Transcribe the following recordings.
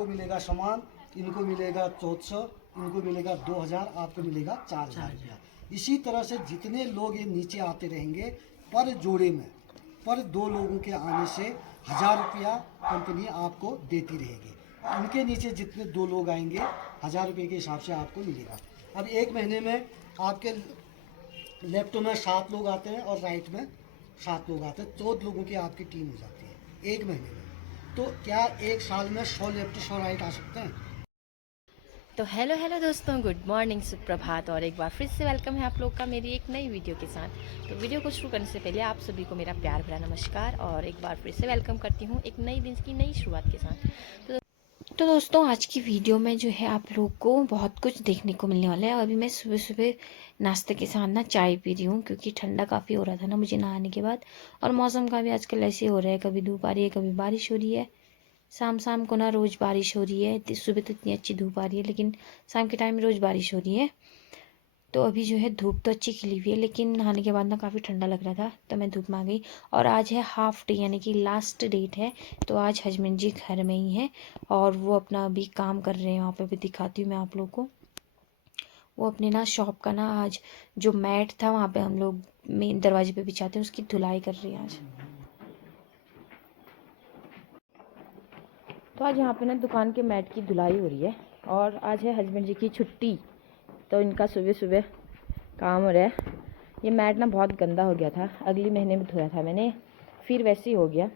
इनको मिलेगा सामान, इनको मिलेगा 1400, इनको मिलेगा 2000, आपको मिलेगा 4000 रुपया। इसी तरह से जितने लोग ये नीचे आते रहेंगे पर जोड़े में, पर 2 लोगों के आने से 1000 रुपया कंपनी आपको देती रहेगी। इनके नीचे जितने 2 लोग आएंगे 1000 रुपये के हिसाब से आपको मिलेगा। अब एक महीने में आपके लेफ्ट में 7 लोग आते हैं और राइट में 7 लोग आते हैं, 14 लोगों की आपकी टीम हो जाती है एक महीने में। तो क्या एक साल में 100 लेफ्ट 100 राइट आ सकते हैं? तो हेलो हेलो दोस्तों, गुड मॉर्निंग, सुप्रभात, और एक बार फिर से वेलकम है आप लोग का मेरी एक नई वीडियो के साथ। तो वीडियो को शुरू करने से पहले आप सभी को मेरा प्यार भरा नमस्कार और एक बार फिर से वेलकम करती हूँ एक नई दिन की नई शुरुआत के साथ। तो दोस्तों, आज की वीडियो में जो है आप लोग को बहुत कुछ देखने को मिलने वाला है। अभी मैं सुबह सुबह नाश्ते के साथ ना चाय पी रही हूँ, क्योंकि ठंडा काफ़ी हो रहा था ना मुझे नहाने के बाद, और मौसम का भी आजकल ऐसे हो रहा है, कभी धूप आ रही है कभी बारिश हो रही है। शाम शाम को ना रोज़ बारिश हो रही है, सुबह तो इतनी अच्छी धूप आ रही है, लेकिन शाम के टाइम रोज़ बारिश हो रही है। तो अभी जो है धूप तो अच्छी खिली हुई है, लेकिन नहाने के बाद ना काफ़ी ठंडा लग रहा था, तो मैं धूप में आ गई। और आज है हाफ डे, यानी कि लास्ट डेट है, तो आज हस्बैंड जी घर में ही हैं और वो अपना अभी काम कर रहे हैं। वहाँ पे भी दिखाती हूँ मैं आप लोग को। वो अपने ना शॉप का ना आज जो मैट था वहाँ पे हम लोग मेन दरवाजे पे बिछाते हैं, उसकी धुलाई कर रही हैं आज। तो आज यहाँ पे ना दुकान के मैट की धुलाई हो रही है, और आज है हस्बैंड जी की छुट्टी, तो इनका सुबह सुबह काम हो रहा है। ये मैट ना बहुत गंदा हो गया था, अगले महीने में धोया था मैंने, फिर वैसे ही हो गया,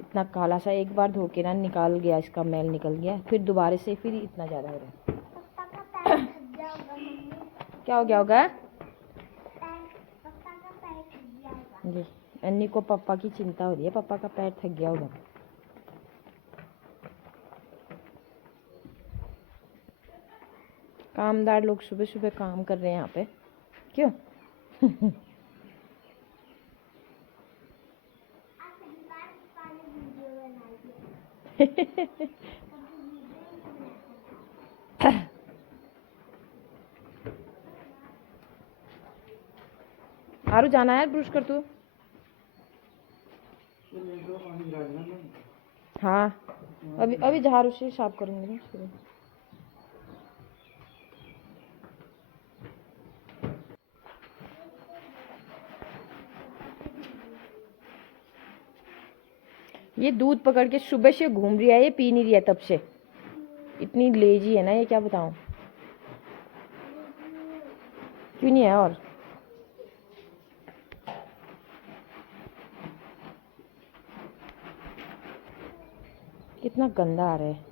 इतना काला सा। एक बार धो के ना निकाल गया, इसका मैल निकल गया, फिर दोबारा से फिर इतना ज़्यादा हो रहा है। क्या हो गया होगा जी? अन्नी को पापा की चिंता हो रही है, पापा का पैर थक गया होगा। कामदार लोग सुबह सुबह काम कर रहे हैं यहाँ पे, क्यों? आरू जाना है, ब्रश कर तू। हाँ, अभी अभी झाड़ू से साफ करूँगी ना फिर। ये दूध पकड़ के सुबह से घूम रही है, ये पी नहीं रही है तब से, इतनी लेजी है ना ये, क्या बताऊँ। क्यों नहीं है? और कितना गंदा आ रहा है,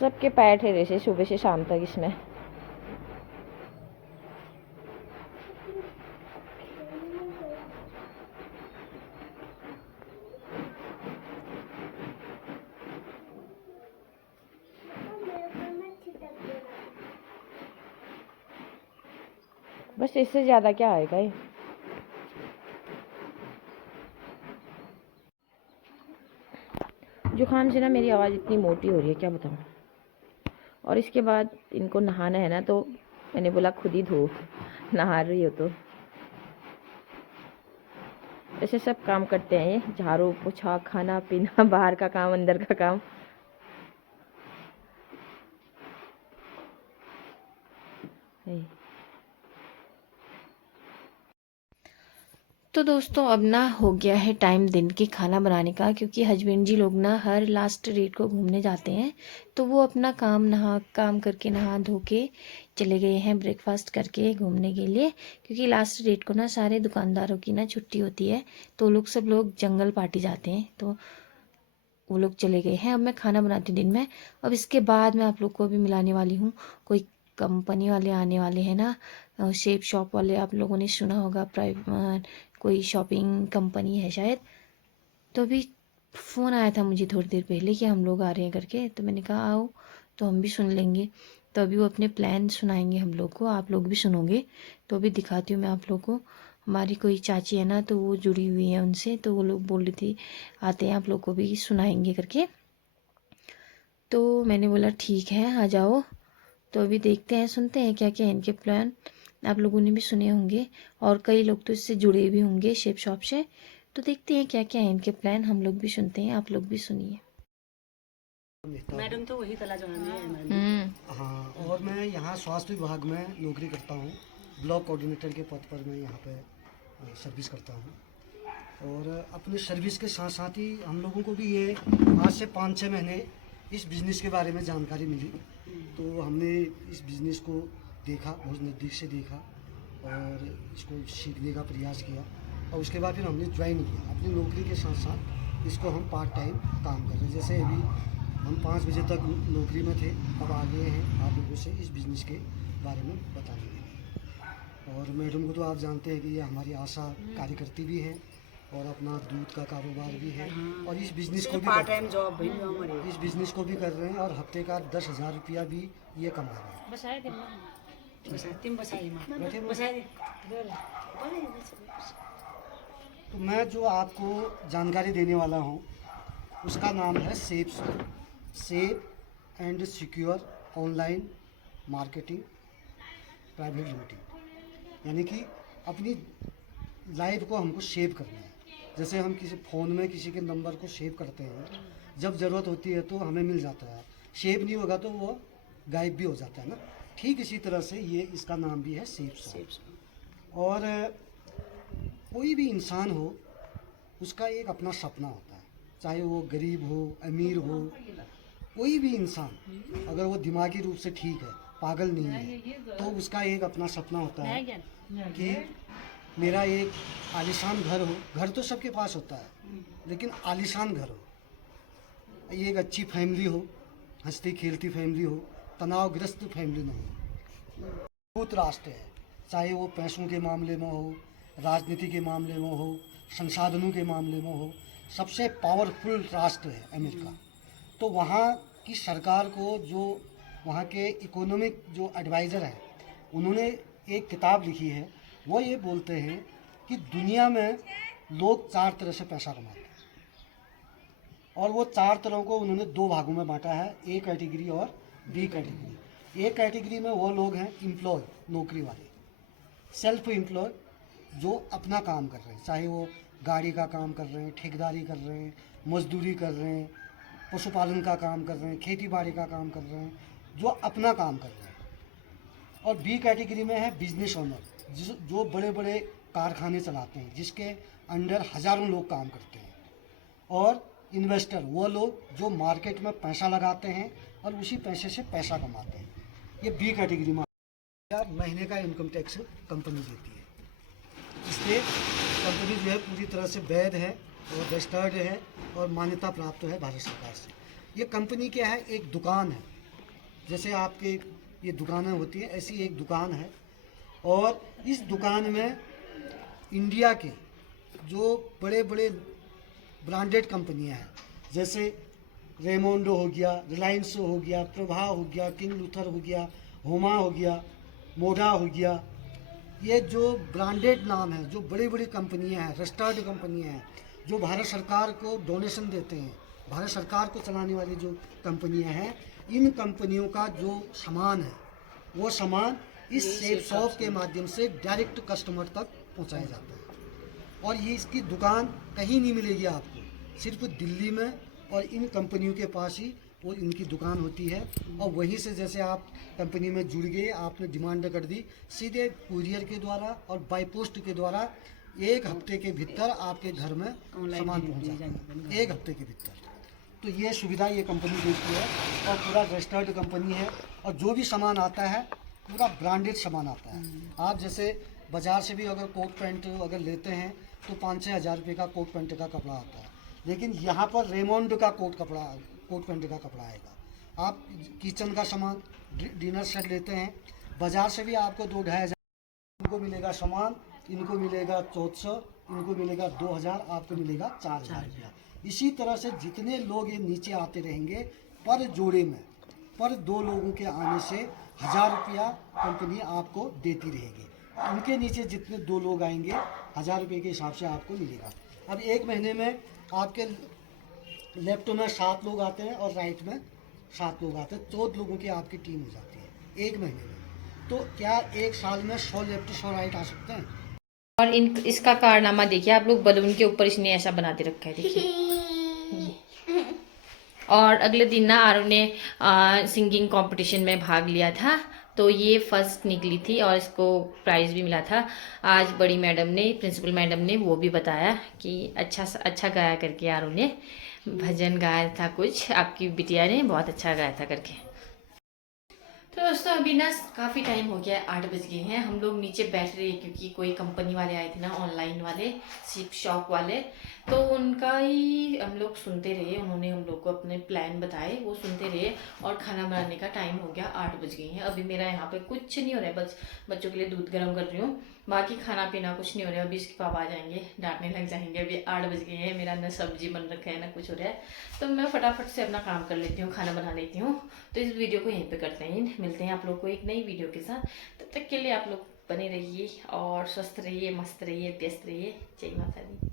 सबके पैर ठहरे से सुबह से शाम तक इसमें। बस इससे ज़्यादा क्या आएगा ये। जुकाम से ना मेरी आवाज़ इतनी मोटी हो रही है, क्या बताऊँ। और इसके बाद इनको नहाना है ना, तो मैंने बोला खुद ही धो, नहा रही हो तो। ऐसे सब काम करते हैं ये, झाड़ू पोछा, खाना पीना, बाहर का काम, अंदर का काम। तो दोस्तों, अब ना हो गया है टाइम दिन के खाना बनाने का, क्योंकि हस्बैंड जी लोग ना हर लास्ट डेट को घूमने जाते हैं, तो वो अपना काम करके नहा धो के चले गए हैं ब्रेकफास्ट करके घूमने के लिए, क्योंकि लास्ट डेट को ना सारे दुकानदारों की ना छुट्टी होती है, तो लोग सब लोग जंगल पार्टी जाते हैं, तो वो लोग चले गए हैं। अब मैं खाना बनाती हूँ दिन में। अब इसके बाद मैं आप लोग को अभी मिलाने वाली हूँ, कोई कंपनी वाले आने वाले हैं ना, शेप शॉप वाले, आप लोगों ने सुना होगा, प्राइवेट कोई शॉपिंग कंपनी है शायद। तो अभी फ़ोन आया था मुझे थोड़ी देर पहले कि हम लोग आ रहे हैं करके, तो मैंने कहा आओ, तो हम भी सुन लेंगे। तो अभी वो अपने प्लान सुनाएंगे हम लोग को, आप लोग भी सुनोगे। तो अभी दिखाती हूँ मैं आप लोग को। हमारी कोई चाची है ना, तो वो जुड़ी हुई है उनसे, तो वो लोग बोल रही थी आते हैं आप लोग को भी सुनाएंगे करके। तो मैंने बोला ठीक है, आ जाओ। तो अभी देखते हैं, सुनते हैं क्या क्या इनके प्लान। आप लोगों ने भी सुने होंगे, और कई लोग तो इससे जुड़े भी होंगे शेप शॉप से। तो देखते हैं क्या क्या है इनके प्लान, हम लोग भी सुनते हैं, आप लोग भी सुनिए। मेहता मैडम तो वही तला जमाने है मैडम। हाँ, और मैं यहाँ स्वास्थ्य विभाग में नौकरी करता हूँ। ब्लॉक कोऑर्डिनेटर के पद पर मैं यहाँ पे सर्विस करता हूँ। और अपनी सर्विस के साथ साथ ही हम लोगों को भी ये आज से 5-6 महीने इस बिज़नेस के बारे में जानकारी मिली, तो हमने इस बिज़नेस को देखा, बहुत नज़दीक से देखा और इसको सीखने का प्रयास किया और उसके बाद फिर हमने ज्वाइन किया। अपनी नौकरी के साथ साथ इसको हम पार्ट टाइम काम कर रहे हैं। जैसे अभी हम 5 बजे तक नौकरी में थे, अब आ गए हैं आप लोगों से इस बिज़नेस के बारे में बताने के लिए। और मैडम को तो आप जानते हैं कि ये हमारी आशा कार्यकर्ती भी हैं और अपना दूध का कारोबार भी है और इस बिज़नेस को भी पार्ट टाइम जॉब भी हमारे। इस बिज़नेस को भी कर रहे हैं और हफ्ते का 10,000 रुपया भी ये कमा रहे हैं। बसाए दिन में बसाई मां बैठे हुए। बसाए तो मैं जो आपको जानकारी देने वाला हूँ उसका नाम है safe and secure online marketing private limited. यानी कि अपनी लाइफ को हमको सेव करना है। जैसे हम किसी फ़ोन में किसी के नंबर को सेव करते हैं, जब ज़रूरत होती है तो हमें मिल जाता है, सेव नहीं होगा तो वो गायब भी हो जाता है ना। ठीक इसी तरह से ये इसका नाम भी है सेफ। और कोई भी इंसान हो उसका एक अपना सपना होता है, चाहे वो गरीब हो अमीर हो, कोई भी इंसान अगर वो दिमागी रूप से ठीक है, पागल नहीं है, तो उसका एक अपना सपना होता है कि मेरा एक आलीशान घर हो। घर तो सबके पास होता है लेकिन आलीशान घर हो, एक अच्छी फैमिली हो, हंसती खेलती फैमिली हो, तनावग्रस्त फैमिली ना हो। मजबूत राष्ट्र है, चाहे वो पैसों के मामले में हो, राजनीति के मामले में हो, संसाधनों के मामले में हो, सबसे पावरफुल राष्ट्र है अमेरिका। तो वहाँ की सरकार को जो वहाँ के इकोनॉमिक जो एडवाइज़र हैं उन्होंने एक किताब लिखी है, वो ये बोलते हैं कि दुनिया में लोग 4 तरह से पैसा कमाते हैं और वो 4 तरह को उन्होंने 2 भागों में बांटा है, ए कैटेगरी और बी कैटेगरी। ए कैटेगरी में वो लोग हैं एम्प्लॉय, नौकरी वाले, सेल्फ एम्प्लॉय जो अपना काम कर रहे हैं, चाहे वो गाड़ी का काम कर रहे हैं, ठेकेदारी कर रहे हैं, मजदूरी कर रहे हैं, पशुपालन का काम कर रहे हैं, खेती बाड़ी का काम कर रहे हैं, जो अपना काम कर रहे हैं। और बी कैटेगरी में है बिजनेस ओनर, जो बड़े बड़े कारखाने चलाते हैं, जिसके अंडर हज़ारों लोग काम करते हैं। और इन्वेस्टर, वो लोग जो मार्केट में पैसा लगाते हैं और उसी पैसे से पैसा कमाते हैं। ये बी कैटेगरी में महीने का इनकम टैक्स कंपनी देती है। इसलिए कंपनी जो है पूरी तरह से वैध है और रजिस्टर्ड है और मान्यता प्राप्त है भारत सरकार से। ये कंपनी क्या है, एक दुकान है, जैसे आपके ये दुकानें होती है ऐसी एक दुकान है। और इस दुकान में इंडिया के जो बड़े बड़े ब्रांडेड कंपनियां हैं, जैसे रेमोंडो हो गया, रिलायंस हो गया, प्रभा हो गया, किंग लूथर हो गया, होमा हो गया, मोडा हो गया, ये जो ब्रांडेड नाम है, जो बड़ी बड़ी कंपनियां हैं, रजिस्टर्ड कंपनियां हैं, जो भारत सरकार को डोनेशन देते हैं, भारत सरकार को चलाने वाली जो कंपनियां हैं, इन कंपनियों का जो सामान है वो सामान इस सेफ शॉप के माध्यम से डायरेक्ट कस्टमर तक पहुंचाया जाता है। और ये इसकी दुकान कहीं नहीं मिलेगी आपको, सिर्फ दिल्ली में और इन कंपनियों के पास ही वो इनकी दुकान होती है। और वहीं से जैसे आप कंपनी में जुड़ गए, आपने डिमांड कर दी, सीधे कुरियर के द्वारा और बाई पोस्ट के द्वारा 1 हफ्ते के भीतर आपके घर में सामान पहुंच जाता है, 1 हफ्ते के भीतर। तो ये सुविधा ये कंपनी देती है और पूरा रजिस्टर्ड कंपनी है। और जो भी सामान आता है पूरा ब्रांडेड सामान आता है। आप जैसे बाज़ार से भी अगर कोट पैंट अगर लेते हैं तो 5-6 हज़ार रुपये का कोट पैंट का कपड़ा आता है, लेकिन यहाँ पर रेमोंड का कोट पैंट का कपड़ा आएगा। आप किचन का सामान, डिनर सेट लेते हैं, बाज़ार से भी आपको 2-2.5 हज़ार, इनको मिलेगा सामान, इनको मिलेगा 1400, इनको मिलेगा 2000, आपको मिलेगा 4000 रुपया। इसी तरह से जितने लोग ये नीचे आते रहेंगे पर जोड़े में, पर 2 लोगों के आने से 1000 रुपया कंपनी आपको देती रहेगी। उनके नीचे जितने 2 लोग आएंगे 1000 रुपये के हिसाब से आपको मिलेगा। अब 1 महीने में आपके लेफ्ट में 7 लोग आते हैं और राइट में 7 लोग आते हैं, 14 लोगों की आपकी टीम हो जाती है 1 महीने में। तो क्या 1 साल में 100 लेफ्ट 100 राइट आ सकते हैं? और इसका कारनामा देखिए आप लोग, बलून के ऊपर इसने ऐसा बना के रखा है, देखिए और अगले दिन ना आरव ने सिंगिंग कंपटीशन में भाग लिया था, तो ये फर्स्ट निकली थी और इसको प्राइज़ भी मिला था। आज बड़ी मैडम ने, प्रिंसिपल मैडम ने वो भी बताया कि अच्छा गाया करके आरव ने भजन गाया था कुछ, आपकी बिटिया ने बहुत अच्छा गाया था करके। तो दोस्तों अभी ना काफ़ी टाइम हो गया है, 8 बज गए हैं। हम लोग नीचे बैठ रहे हैं क्योंकि कोई कंपनी वाले आए थे ना, ऑनलाइन वाले, शिप शॉप वाले, तो उनका ही हम लोग सुनते रहे। उन्होंने हम लोग को अपने प्लान बताए, वो सुनते रहे और खाना बनाने का टाइम हो गया, 8 बज गए हैं। अभी मेरा यहाँ पे कुछ नहीं हो रहा है, बस बच्चों के लिए दूध गर्म कर रही हूँ, बाकी खाना पीना कुछ नहीं हो रहा है। अभी इसके पापा आ जाएंगे, डांटने लग जाएंगे। अभी 8 बज गए हैं, मेरा ना सब्जी बन रखा है ना कुछ हो रहा है, तो मैं फटाफट से अपना काम कर लेती हूँ, खाना बना लेती हूँ। तो इस वीडियो को यहीं पे करते हैं, मिलते हैं आप लोग को एक नई वीडियो के साथ। तब तक के लिए आप लोग बने रहिए और स्वस्थ रहिए, मस्त रहिए, व्यस्त रहिए। जय माता दी।